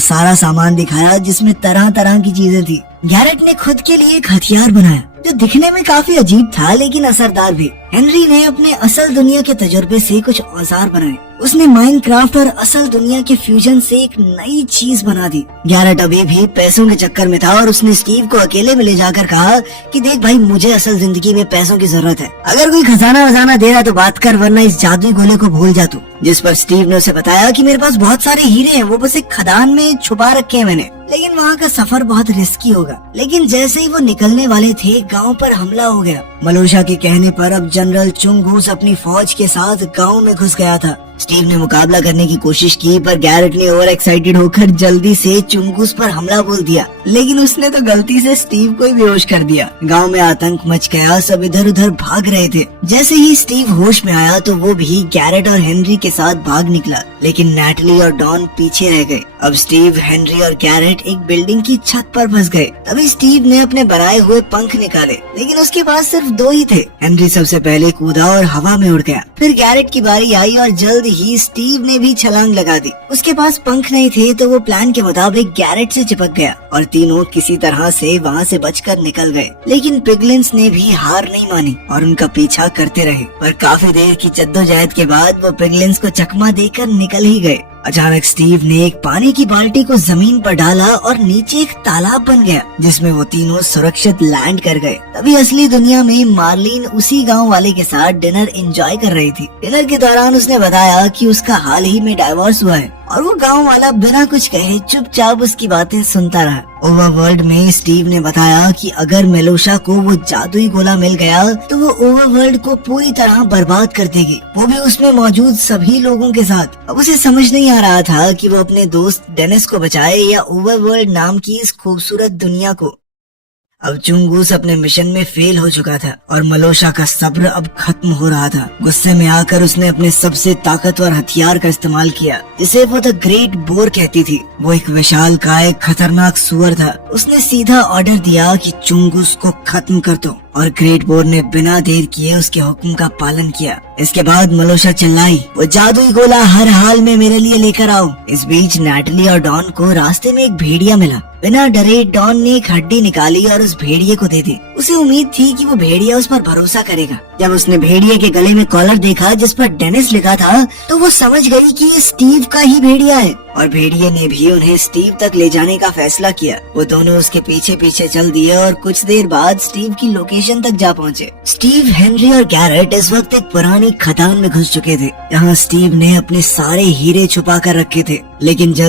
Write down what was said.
सारा सामान दिखाया जिसमें तरह तरह की चीजें थी। गैरेट ने खुद के लिए एक हथियार बनाया जो दिखने में काफी अजीब था लेकिन असरदार भी। हेनरी ने अपने असल दुनिया के तजुर्बे से कुछ औजार बनाए। उसने माइनक्राफ्ट और असल दुनिया के फ्यूजन से एक नई चीज बना दी। गैरेट अभी भी पैसों के चक्कर में था और उसने स्टीव को अकेले में ले जाकर कहा कि देख भाई, मुझे असल जिंदगी में पैसों की जरूरत है। अगर कोई खजाना वजाना दे रहा तो बात कर, वरना इस जादुई गोले को भूल जा तू। जिस पर स्टीव ने उसे बताया कि मेरे पास बहुत सारे हीरे हैं, वो बस एक खदान में छुपा रखे हैं मैंने, लेकिन वहाँ का सफर बहुत रिस्की होगा। लेकिन जैसे ही वो निकलने वाले थे, गांव पर हमला हो गया। मलोशा के कहने पर अब जनरल चुंगूस अपनी फौज के साथ गांव में घुस गया था। स्टीव ने मुकाबला करने की कोशिश की पर गैरेट ने ओवर एक्साइटेड होकर जल्दी से चुंगूस पर हमला बोल दिया, लेकिन उसने तो गलती से स्टीव को ही बेहोश कर दिया। गांव में आतंक मच गया, सब इधर उधर भाग रहे थे। जैसे ही स्टीव होश में आया तो वो भी गैरेट और हेनरी के साथ भाग निकला, लेकिन नैटली और डॉन पीछे रह गए। अब स्टीव, हेनरी और गैरेट एक बिल्डिंग की छत पर फंस गए। तभी स्टीव ने अपने बनाए हुए पंख निकाले, लेकिन उसके पास सिर्फ 2 ही थे। हेनरी सबसे पहले कूदा और हवा में उड़ गया। फिर गैरेट की बारी आई और जल्द ही स्टीव ने भी छलांग लगा दी। उसके पास पंख नहीं थे तो वो प्लान के मुताबिक गैरेट से चिपक गया और तीनों किसी तरह से वहाँ से बचकर निकल गए। लेकिन पिगलिन्स ने भी हार नहीं मानी और उनका पीछा करते रहे। पर काफी देर की जद्दोजहद के बाद वो पिगलिन्स को चकमा देकर निकल ही गए। अचानक स्टीव ने एक पानी की बाल्टी को जमीन पर डाला और नीचे एक तालाब बन गया जिसमें वो तीनों सुरक्षित लैंड कर गए। तभी असली दुनिया में मार्लिन उसी गांव वाले के साथ डिनर एंजॉय कर रही थी। डिनर के दौरान उसने बताया कि उसका हाल ही में डाइवोर्स हुआ है और वो गांव वाला बिना कुछ कहे चुपचाप उसकी बातें सुनता रहा। ओवरवर्ल्ड में स्टीव ने बताया कि अगर मेलोशा को वो जादुई गोला मिल गया तो वो ओवरवर्ल्ड को पूरी तरह बर्बाद कर देगी, वो भी उसमें मौजूद सभी लोगों के साथ। अब उसे समझ नहीं आ रहा था कि वो अपने दोस्त डेनिस को बचाए या ओवरवर्ल्ड नाम की इस खूबसूरत दुनिया को। अब चुंगूस अपने मिशन में फेल हो चुका था और मलोशा का सब्र अब खत्म हो रहा था। गुस्से में आकर उसने अपने सबसे ताकतवर हथियार का इस्तेमाल किया जिसे वो द ग्रेट बोर कहती थी। वो एक विशालकाय खतरनाक सुअर था। उसने सीधा ऑर्डर दिया कि चुंगूस को खत्म कर दो और ग्रेट बोर ने बिना देर किए उसके हुक्म का पालन किया। इसके बाद मलोशा चिल्लाई, वो जादुई गोला हर हाल में मेरे लिए लेकर आओ। इस बीच नैटली और डॉन को रास्ते में एक भेड़िया मिला। बिना डरे डॉन ने एक हड्डी निकाली और उस भेड़िए को दे दी। उसे उम्मीद थी कि वो भेड़िया उस पर भरोसा करेगा। जब उसने भेड़िए के गले में कॉलर देखा जिस पर डेनिस लिखा था तो वो समझ गई कि ये स्टीव का ही भेड़िया है और भेड़िए ने भी उन्हें स्टीव तक ले जाने का फैसला किया। वो दोनों उसके पीछे पीछे चल दिए और कुछ देर बाद स्टीव की लोकेशन तक जा पहुँचे। स्टीव, हेनरी और गैरेट इस वक्त एक पुरानी खदान में घुस चुके थे। यहाँ स्टीव ने अपने सारे हीरे छुपा कर रखे थे, लेकिन जल्द